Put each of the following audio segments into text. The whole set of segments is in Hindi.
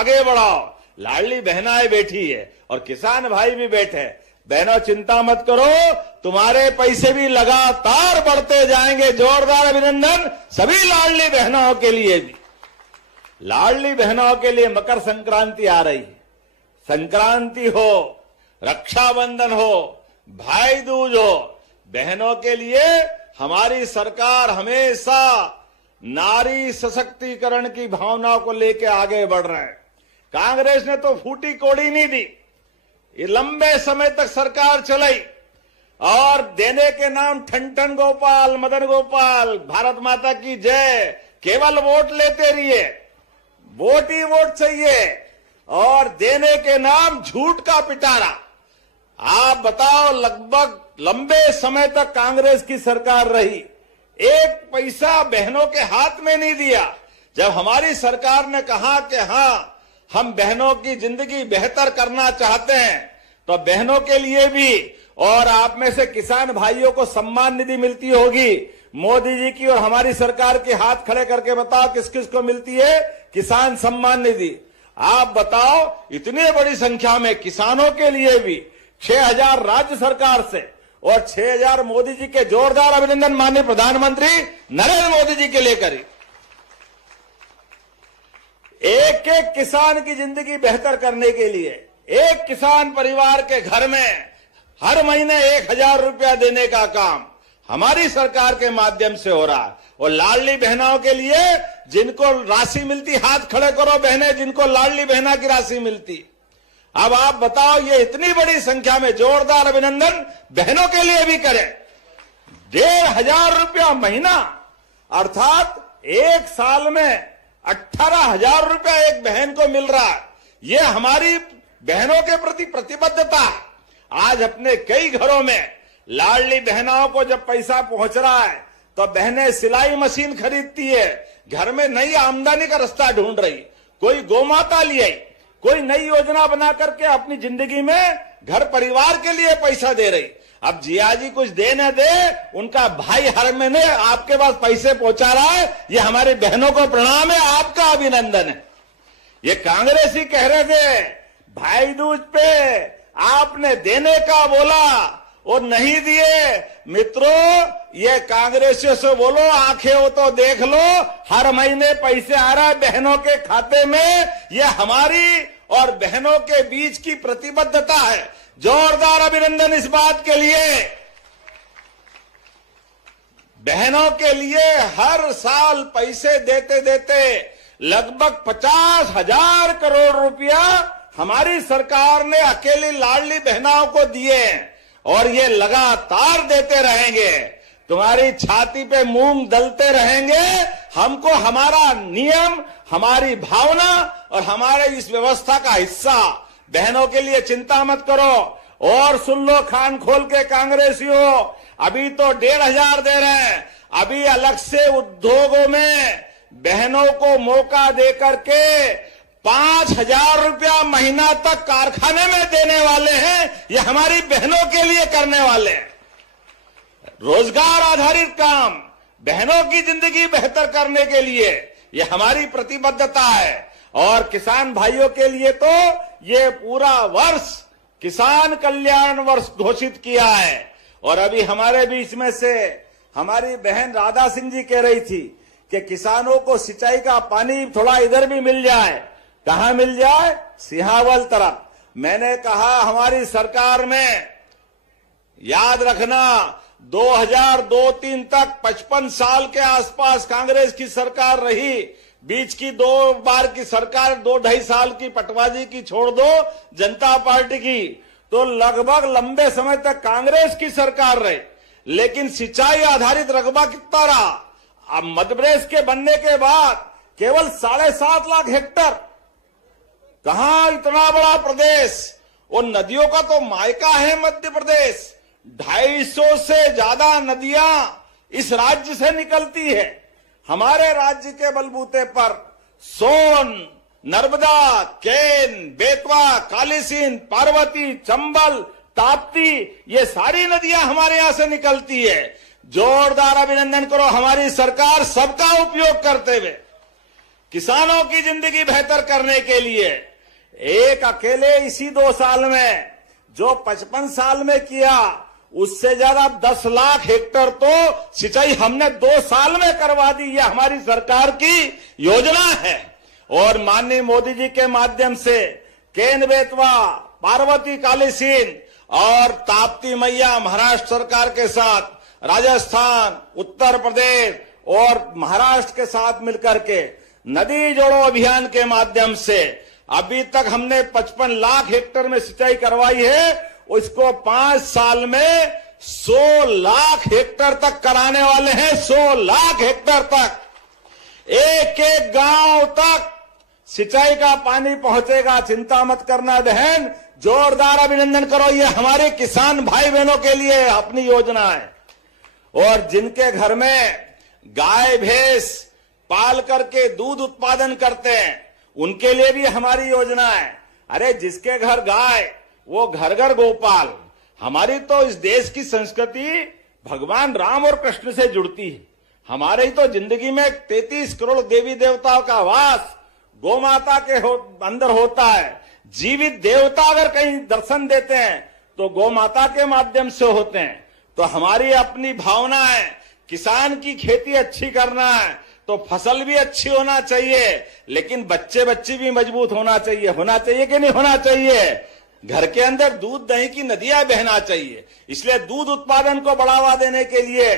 आगे बढ़ाओ। लाडली बहनाएं बैठी है और किसान भाई भी बैठे। बहनों चिंता मत करो, तुम्हारे पैसे भी लगातार बढ़ते जाएंगे। जोरदार अभिनंदन सभी लाडली बहनों के लिए भी। लाडली बहनों के लिए मकर संक्रांति आ रही है। संक्रांति हो, रक्षाबंधन हो, भाई दूज हो, बहनों के लिए हमारी सरकार हमेशा नारी सशक्तिकरण की भावना को लेकर आगे बढ़ रहे हैं। कांग्रेस ने तो फूटी कोड़ी नहीं दी, ये लंबे समय तक सरकार चलाई और देने के नाम ठन ठन गोपाल, मदन गोपाल, भारत माता की जय, केवल वोट लेते रहिए, वोट ही वोट चाहिए और देने के नाम झूठ का पिटारा। आप बताओ, लगभग लंबे समय तक कांग्रेस की सरकार रही, एक पैसा बहनों के हाथ में नहीं दिया। जब हमारी सरकार ने कहा कि हां हम बहनों की जिंदगी बेहतर करना चाहते हैं, तो बहनों के लिए भी, और आप में से किसान भाइयों को सम्मान निधि मिलती होगी, मोदी जी की और हमारी सरकार के हाथ खड़े करके बताओ किस किस को मिलती है किसान सम्मान निधि। आप बताओ, इतनी बड़ी संख्या में किसानों के लिए भी 6,000 राज्य सरकार से और 6,000 मोदी जी के। जोरदार अभिनंदन माननीय प्रधानमंत्री नरेंद्र मोदी जी के लिए करें। एक एक किसान की जिंदगी बेहतर करने के लिए एक किसान परिवार के घर में हर महीने 1,000 रुपया देने का काम हमारी सरकार के माध्यम से हो रहा है। और लाडली बहनों के लिए जिनको राशि मिलती, हाथ खड़े करो बहनें जिनको लाडली बहना की राशि मिलती। अब आप बताओ, ये इतनी बड़ी संख्या में जोरदार अभिनंदन बहनों के लिए भी करें। 1,500 रुपया महीना, अर्थात एक साल में 18,000 रुपया एक बहन को मिल रहा है। ये हमारी बहनों के प्रति प्रतिबद्धता है। आज अपने कई घरों में लाडली बहनों को जब पैसा पहुंच रहा है तो बहनें सिलाई मशीन खरीदती है, घर में नई आमदनी का रास्ता ढूंढ रही, कोई गोमाता ले आई, कोई नई योजना बना करके अपनी जिंदगी में घर परिवार के लिए पैसा दे रही। अब जिया जी कुछ दे न दे, उनका भाई हर महीने आपके पास पैसे पहुंचा रहा है। ये हमारी बहनों को प्रणाम है, आपका अभिनंदन है। ये कांग्रेसी कह रहे थे भाई दूज पे आपने देने का बोला और नहीं दिए। मित्रों, ये कांग्रेसियों से बोलो, आंखें हो तो देख लो, हर महीने पैसे आ रहा है बहनों के खाते में। ये हमारी और बहनों के बीच की प्रतिबद्धता है। जोरदार अभिनंदन इस बात के लिए। बहनों के लिए हर साल पैसे देते देते लगभग 50,000 करोड़ रुपया हमारी सरकार ने अकेली लाडली बहनों को दिए और ये लगातार देते रहेंगे। तुम्हारी छाती पे मूंग दलते रहेंगे। हमको हमारा नियम, हमारी भावना और हमारे इस व्यवस्था का हिस्सा। बहनों के लिए चिंता मत करो। और सुन लो कान खोल के कांग्रेसियों, अभी तो 1,500 दे रहे हैं, अभी अलग से उद्योगों में बहनों को मौका दे करके 5,000 रुपया महीना तक कारखाने में देने वाले हैं। ये हमारी बहनों के लिए करने वाले हैं। रोजगार आधारित काम, बहनों की जिंदगी बेहतर करने के लिए ये हमारी प्रतिबद्धता है। और किसान भाइयों के लिए तो ये पूरा वर्ष किसान कल्याण वर्ष घोषित किया है। और अभी हमारे बीच में से हमारी बहन राधा सिंह जी कह रही थी कि किसानों को सिंचाई का पानी थोड़ा इधर भी मिल जाए। कहां मिल जाए? सिहावल तरफ। मैंने कहा हमारी सरकार में, याद रखना, 2002-03 तक 55 साल के आसपास कांग्रेस की सरकार रही। बीच की 2 बार की सरकार 2-2.5 साल की पटवाजी की छोड़ दो, जनता पार्टी की, तो लगभग लंबे समय तक कांग्रेस की सरकार रही। लेकिन सिंचाई आधारित रकबा कितना रहा? अब मध्य प्रदेश के बनने के बाद केवल 7.5 लाख हेक्टर। कहां इतना बड़ा प्रदेश, और नदियों का तो मायका है मध्य प्रदेश। 250 से ज्यादा नदियां इस राज्य से निकलती है। हमारे राज्य के बलबूते पर सोन, नर्मदा, केन, बेतवा, कालीसिंध, पार्वती, चंबल, ताप्ती, ये सारी नदियां हमारे यहां से निकलती है। जोरदार अभिनंदन करो हमारी सरकार सबका उपयोग करते हुए। किसानों की जिंदगी बेहतर करने के लिए एक अकेले इसी 2 साल में जो 55 साल में किया, उससे ज्यादा 10 लाख हेक्टेयर तो सिंचाई हमने 2 साल में करवा दी। यह हमारी सरकार की योजना है। और माननीय मोदी जी के माध्यम से केन बेतवा, पार्वती कालीसिंध और ताप्ती मैया महाराष्ट्र सरकार के साथ, राजस्थान, उत्तर प्रदेश और महाराष्ट्र के साथ मिलकर के नदी जोड़ो अभियान के माध्यम से अभी तक हमने 55 लाख हेक्टेयर में सिंचाई करवाई है। उसको 5 साल में 100 लाख हेक्टेयर तक कराने वाले हैं। 100 लाख हेक्टेयर तक, एक एक गांव तक सिंचाई का पानी पहुंचेगा। चिंता मत करना बहन, जोरदार अभिनंदन करो। ये हमारे किसान भाई बहनों के लिए अपनी योजना है। और जिनके घर में गाय भैंस पाल करके दूध उत्पादन करते हैं, उनके लिए भी हमारी योजना है। अरे जिसके घर गाय, वो घर घर गोपाल। हमारी तो इस देश की संस्कृति भगवान राम और कृष्ण से जुड़ती है। हमारे ही तो जिंदगी में 33 करोड़ देवी देवताओं का वास गौ माता के अंदर होता है। जीवित देवता अगर कहीं दर्शन देते हैं तो गौ माता के माध्यम से होते हैं। तो हमारी अपनी भावना है, किसान की खेती अच्छी करना है तो फसल भी अच्छी होना चाहिए, लेकिन बच्चे भी मजबूत होना चाहिए कि नहीं होना चाहिए। घर के अंदर दूध दही की नदियां बहना चाहिए। इसलिए दूध उत्पादन को बढ़ावा देने के लिए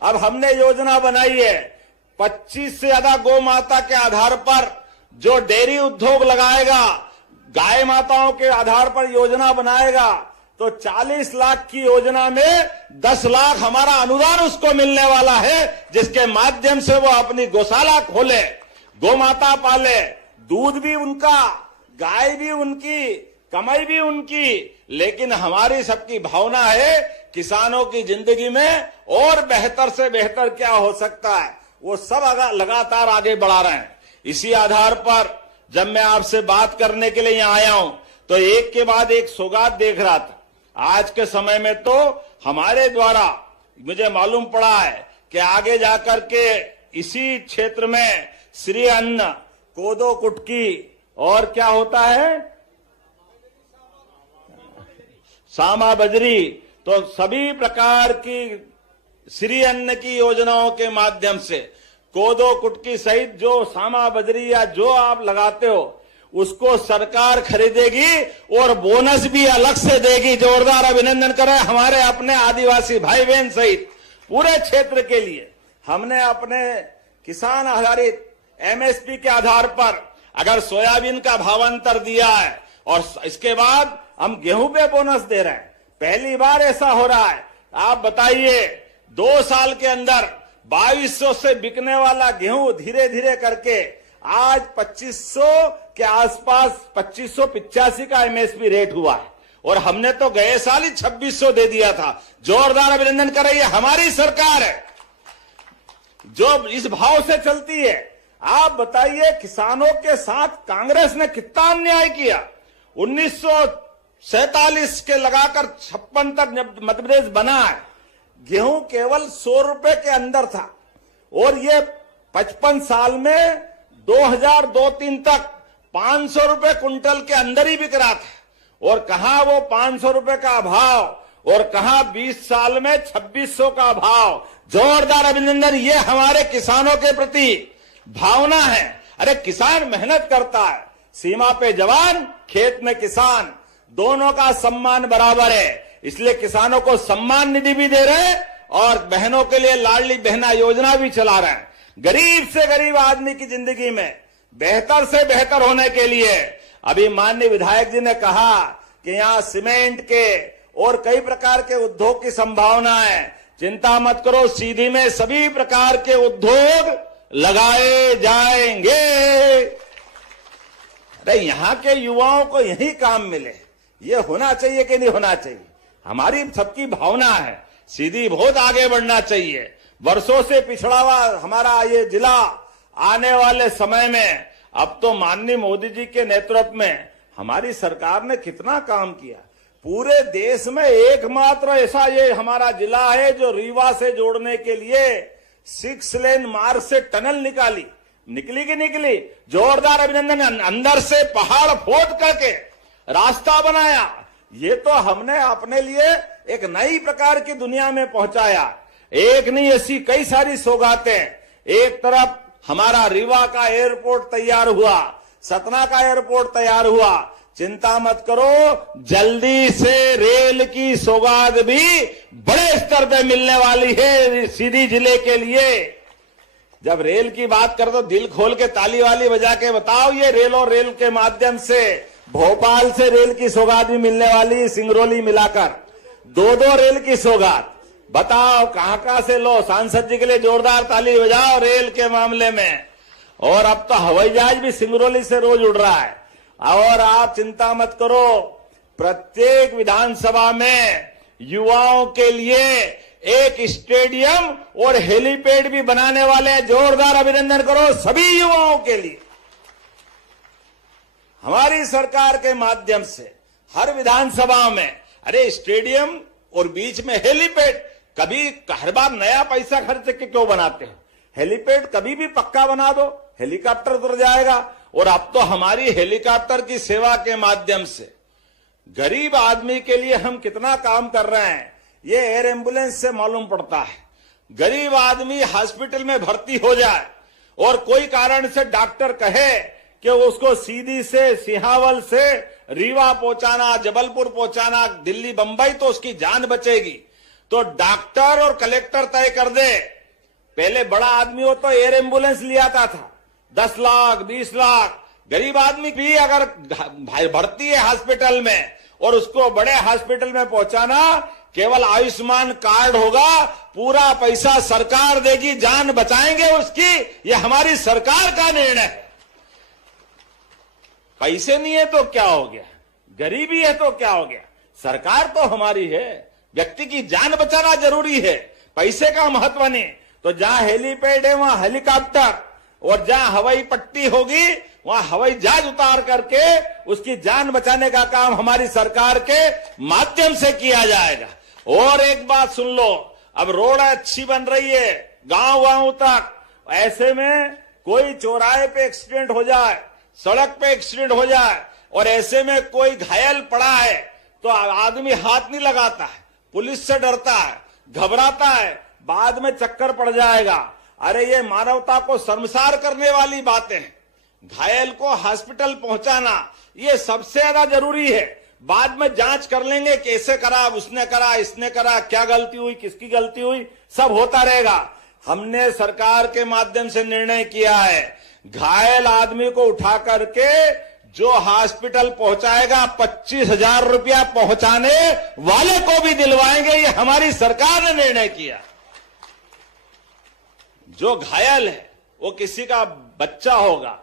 अब हमने योजना बनाई है। 25 से ज्यादा गौ माता के आधार पर जो डेयरी उद्योग लगाएगा, गाय माताओं के आधार पर योजना बनाएगा, तो 40 लाख की योजना में 10 लाख हमारा अनुदान उसको मिलने वाला है, जिसके माध्यम से वो अपनी गौशाला खोले, गौ माता पाले, दूध भी उनका, गाय भी उनकी, कमाई भी उनकी। लेकिन हमारी सबकी भावना है किसानों की जिंदगी में और बेहतर से बेहतर क्या हो सकता है, वो सब लगातार आगे बढ़ा रहे हैं। इसी आधार पर जब मैं आपसे बात करने के लिए यहाँ आया हूं तो एक के बाद एक सौगात देख रहा था। आज के समय में तो हमारे द्वारा मुझे मालूम पड़ा है कि आगे जाकर के इसी क्षेत्र में श्री अन्न, कोदो कुटकी और क्या होता है, सामा बजरी, तो सभी प्रकार की श्री अन्न की योजनाओं के माध्यम से कोदो कुटकी सहित जो सामा बजरी या जो आप लगाते हो उसको सरकार खरीदेगी और बोनस भी अलग से देगी। जोरदार अभिनंदन करें हमारे अपने आदिवासी भाई बहन सहित पूरे क्षेत्र के लिए। हमने अपने किसान आधारित एमएसपी के आधार पर अगर सोयाबीन का भावांतर दिया है और इसके बाद हम गेहूं पे बोनस दे रहे हैं, पहली बार ऐसा हो रहा है। आप बताइए 2 साल के अंदर 2200 से बिकने वाला गेहूं धीरे धीरे करके आज 2500 के आसपास 2585 का एमएसपी रेट हुआ है और हमने तो गए साल ही 2600 दे दिया था। जोरदार अभिनंदन कर रही है हमारी सरकार है जो इस भाव से चलती है। आप बताइए किसानों के साथ कांग्रेस ने कितना अन्याय किया। 1947 के लगाकर 56 तक जब मध्य प्रदेश बना है, गेहूं केवल 100 रुपए के अंदर था और ये 55 साल में 2002-03 तक 500 रुपए कुंटल के अंदर ही बिक रहा था। और कहा वो 500 रुपए का भाव और कहा 20 साल में 2600 का भाव। जोरदार अभिनंदन, ये हमारे किसानों के प्रति भावना है। अरे किसान मेहनत करता है, सीमा पे जवान, खेत में किसान, दोनों का सम्मान बराबर है। इसलिए किसानों को सम्मान निधि भी दे रहे हैं और बहनों के लिए लाडली बहना योजना भी चला रहे हैं। गरीब से गरीब आदमी की जिंदगी में बेहतर से बेहतर होने के लिए अभी माननीय विधायक जी ने कहा कि यहाँ सीमेंट के और कई प्रकार के उद्योग की संभावना है। चिंता मत करो, सीधी में सभी प्रकार के उद्योग लगाए जाएंगे। अरे यहाँ के युवाओं को यही काम मिले, ये होना चाहिए कि नहीं होना चाहिए। हमारी सबकी भावना है, सीधी बहुत आगे बढ़ना चाहिए। वर्षों से पिछड़ा हुआ हमारा ये जिला आने वाले समय में अब तो माननीय मोदी जी के नेतृत्व में हमारी सरकार ने कितना काम किया। पूरे देश में एकमात्र ऐसा ये हमारा जिला है जो रीवा से जोड़ने के लिए 6 लेन मार्ग से टनल निकाली। निकली कि निकली? जोरदार अभिनंदन। अंदर से पहाड़ खोद करके रास्ता बनाया। ये तो हमने अपने लिए एक नई प्रकार की दुनिया में पहुंचाया। एक नहीं, ऐसी कई सारी सौगातें। एक तरफ हमारा रीवा का एयरपोर्ट तैयार हुआ, सतना का एयरपोर्ट तैयार हुआ। चिंता मत करो, जल्दी से रेल की सौगात भी बड़े स्तर पे मिलने वाली है सीधी जिले के लिए। जब रेल की बात कर तो दिल खोल के ताली वाली बजा के बताओ, ये रेल और रेल के माध्यम से भोपाल से रेल की सौगात भी मिलने वाली, सिंगरौली मिलाकर 2-2 रेल की सौगात। बताओ कहां से लो। सांसद जी के लिए जोरदार ताली बजाओ रेल के मामले में। और अब तो हवाई जहाज भी सिंगरौली से रोज उड़ रहा है। और आप चिंता मत करो, प्रत्येक विधानसभा में युवाओं के लिए एक स्टेडियम और हेलीपैड भी बनाने वाले हैं। जोरदार अभिनंदन करो सभी युवाओं के लिए। हमारी सरकार के माध्यम से हर विधानसभा में अरे स्टेडियम और बीच में हेलीपैड। कभी हर बार नया पैसा खर्च के क्यों बनाते हैं? हेलीपैड कभी भी पक्का बना दो, हेलीकॉप्टर उतर जाएगा। और अब तो हमारी हेलीकॉप्टर की सेवा के माध्यम से गरीब आदमी के लिए हम कितना काम कर रहे हैं, ये एयर एम्बुलेंस से मालूम पड़ता है। गरीब आदमी हॉस्पिटल में भर्ती हो जाए और कोई कारण से डॉक्टर कहे कि उसको सीधी से सिहावल से रीवा पहुंचाना, जबलपुर पहुंचाना, दिल्ली बंबई, तो उसकी जान बचेगी। तो डॉक्टर और कलेक्टर तय कर दे। पहले बड़ा आदमी हो तो एयर एम्बुलेंस ले आता था, 10 लाख 20 लाख। गरीब आदमी भी अगर भर्ती है हॉस्पिटल में और उसको बड़े हॉस्पिटल में पहुंचाना, केवल आयुष्मान कार्ड होगा, पूरा पैसा सरकार देगी, जान बचाएंगे उसकी। ये हमारी सरकार का निर्णय है। पैसे नहीं है तो क्या हो गया, गरीबी है तो क्या हो गया, सरकार तो हमारी है। व्यक्ति की जान बचाना जरूरी है, पैसे का महत्व नहीं। तो जहां हेलीपैड है वहां हेलीकॉप्टर, और जहां हवाई पट्टी होगी वहां हवाई जहाज उतार करके उसकी जान बचाने का काम हमारी सरकार के माध्यम से किया जाएगा। और एक बात सुन लो, अब रोड अच्छी बन रही है गांव गांव तक। ऐसे में कोई चौराहे पे एक्सीडेंट हो जाए, सड़क पे एक्सीडेंट हो जाए और ऐसे में कोई घायल पड़ा है तो आदमी हाथ नहीं लगाता है, पुलिस से डरता है, घबराता है, बाद में चक्कर पड़ जाएगा। अरे ये मानवता को शर्मसार करने वाली बातें हैं। घायल को हॉस्पिटल पहुंचाना ये सबसे ज्यादा जरूरी है। बाद में जांच कर लेंगे कैसे करा, उसने करा, इसने करा, क्या गलती हुई, किसकी गलती हुई, सब होता रहेगा। हमने सरकार के माध्यम से निर्णय किया है, घायल आदमी को उठा करके जो हॉस्पिटल पहुंचाएगा 25,000 रुपया पहुंचाने वाले को भी दिलवाएंगे। ये हमारी सरकार ने निर्णय किया। जो घायल है वो किसी का बच्चा होगा,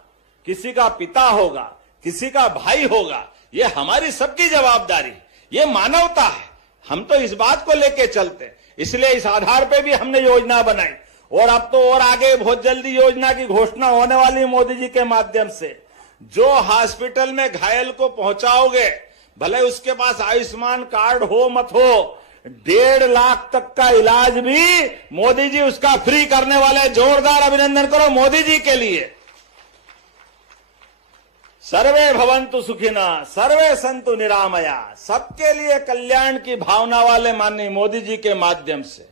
किसी का पिता होगा, किसी का भाई होगा, ये हमारी सबकी जवाबदारी, ये मानवता है। हम तो इस बात को लेके चलते, इसलिए इस आधार पे भी हमने योजना बनाई। और अब तो और आगे बहुत जल्दी योजना की घोषणा होने वाली है मोदी जी के माध्यम से। जो हॉस्पिटल में घायल को पहुंचाओगे, भले उसके पास आयुष्मान कार्ड हो मत हो, 1.5 लाख तक का इलाज भी मोदी जी उसका फ्री करने वाले। जोरदार अभिनंदन करो मोदी जी के लिए। सर्वे भवन्तु सुखिनः, सर्वे सन्तु निरामया। सबके लिए कल्याण की भावना वाले माननीय मोदी जी के माध्यम से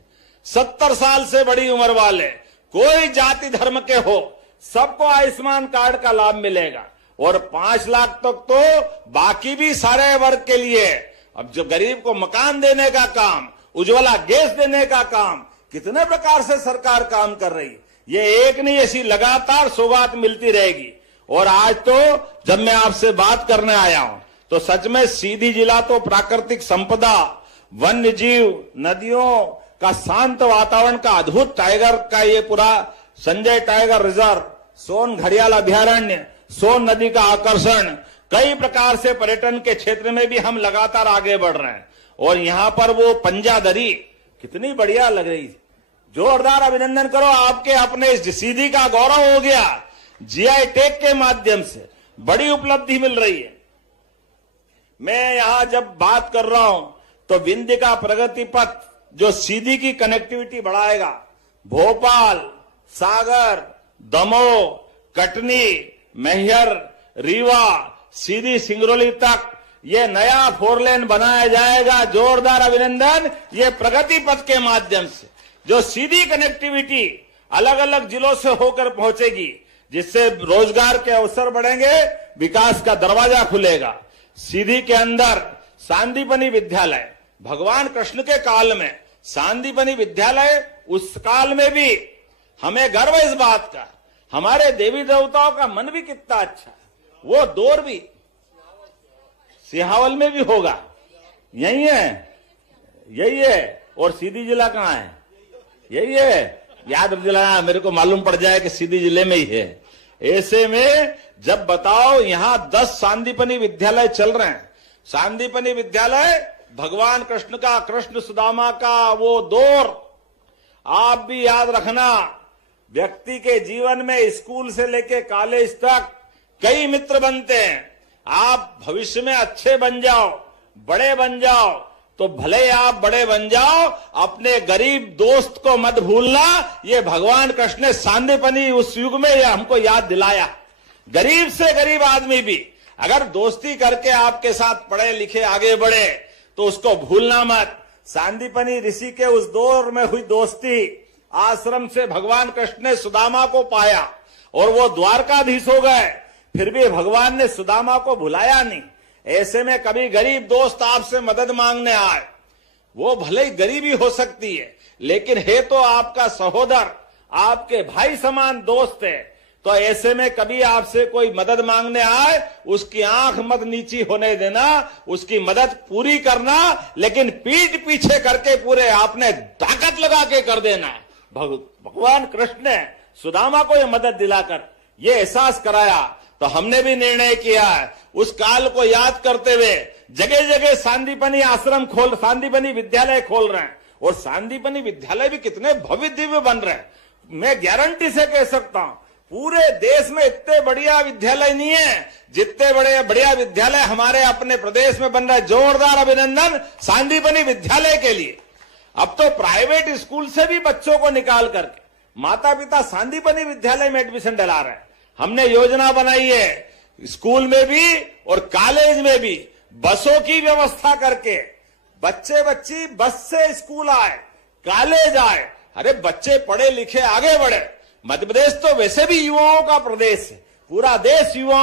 70 साल से बड़ी उम्र वाले, कोई जाति धर्म के हो, सबको आयुष्मान कार्ड का लाभ मिलेगा। और 5 लाख तक तो बाकी भी सारे वर्ग के लिए। अब जो गरीब को मकान देने का काम, उज्ज्वला गैस देने का काम, कितने प्रकार से सरकार काम कर रही है। ये एक नहीं, ऐसी लगातार सौगात मिलती रहेगी। और आज तो जब मैं आपसे बात करने आया हूं तो सच में सीधी जिला तो प्राकृतिक संपदा, वन्य जीव, नदियों का शांत वातावरण का अद्भुत टाइगर का ये पूरा संजय टाइगर रिजर्व, सोन घड़ियाल अभ्यारण्य, सोन नदी का आकर्षण, कई प्रकार से पर्यटन के क्षेत्र में भी हम लगातार आगे बढ़ रहे हैं। और यहां पर वो पंजादरी कितनी बढ़िया लग रही। जोरदार अभिनंदन करो, आपके अपने इस सीधी का गौरव हो गया। जीआई टैग के माध्यम से बड़ी उपलब्धि मिल रही है। मैं यहां जब बात कर रहा हूं तो विंध्य का प्रगति पथ जो सीधी की कनेक्टिविटी बढ़ाएगा, भोपाल, सागर, दमोह, कटनी, मैहर, रीवा, सीधी सिंगरौली तक ये नया 4 लेन बनाया जाएगा। जोरदार अभिनंदन। ये प्रगति पथ के माध्यम से जो सीधी कनेक्टिविटी अलग अलग जिलों से होकर पहुंचेगी, जिससे रोजगार के अवसर बढ़ेंगे, विकास का दरवाजा खुलेगा। सीधी के अंदर सांदीपनि विद्यालय, भगवान कृष्ण के काल में सांदीपनि विद्यालय, उस काल में भी हमें गर्व इस बात का, हमारे देवी देवताओं का मन भी कितना अच्छा है। वो दौर भी सिहावल में भी होगा, यही है। और सीधी जिला कहाँ है? यही है। याद दिलाना, मेरे को मालूम पड़ जाए कि सीधी जिले में ही है। ऐसे में जब बताओ यहां 10 सांदीपनि विद्यालय चल रहे हैं। सांदीपनि विद्यालय भगवान कृष्ण का, कृष्ण सुदामा का वो दौर आप भी याद रखना। व्यक्ति के जीवन में स्कूल से लेके कॉलेज तक कई मित्र बनते हैं। आप भविष्य में अच्छे बन जाओ, बड़े बन जाओ, तो भले आप बड़े बन जाओ, अपने गरीब दोस्त को मत भूलना। ये भगवान कृष्ण ने सांदीपनि उस युग में यह हमको याद दिलाया। गरीब से गरीब आदमी भी अगर दोस्ती करके आपके साथ पढ़े लिखे आगे बढ़े तो उसको भूलना मत। सांदीपनि ऋषि के उस दौर में हुई दोस्ती, आश्रम से भगवान कृष्ण ने सुदामा को पाया और वो द्वारकाधीश हो गए, फिर भी भगवान ने सुदामा को भुलाया नहीं। ऐसे में कभी गरीब दोस्त आपसे मदद मांगने आए, वो भले ही गरीबी हो सकती है, लेकिन है तो आपका सहोदर, आपके भाई समान दोस्त है। तो ऐसे में कभी आपसे कोई मदद मांगने आए, उसकी आंख मत नीची होने देना, उसकी मदद पूरी करना, लेकिन पीठ पीछे करके पूरे आपने ताकत लगा के कर देना है। भगवान कृष्ण ने सुदामा को यह मदद दिलाकर ये एहसास कराया। तो हमने भी निर्णय किया है, उस काल को याद करते हुए जगह जगह सांदीपनि आश्रम सांदीपनि विद्यालय खोल रहे हैं। और सांदीपनि विद्यालय भी कितने भव्य दिव्य बन रहे हैं। मैं गारंटी से कह सकता हूं, पूरे देश में इतने बढ़िया विद्यालय नहीं है जितने बड़े बढ़िया विद्यालय हमारे अपने प्रदेश में बन रहे। जोरदार अभिनंदन सांदीपनि विद्यालय के लिए। अब तो प्राइवेट स्कूल से भी बच्चों को निकाल करके माता पिता सांदीपनि विद्यालय में एडमिशन दिला रहे हैं। हमने योजना बनाई है, स्कूल में भी और कॉलेज में भी बसों की व्यवस्था करके बच्चे बच्ची बस से स्कूल आए, कॉलेज आए। अरे बच्चे पढ़े लिखे आगे बढ़े। मध्य प्रदेश तो वैसे भी युवाओं का प्रदेश है, पूरा देश युवाओं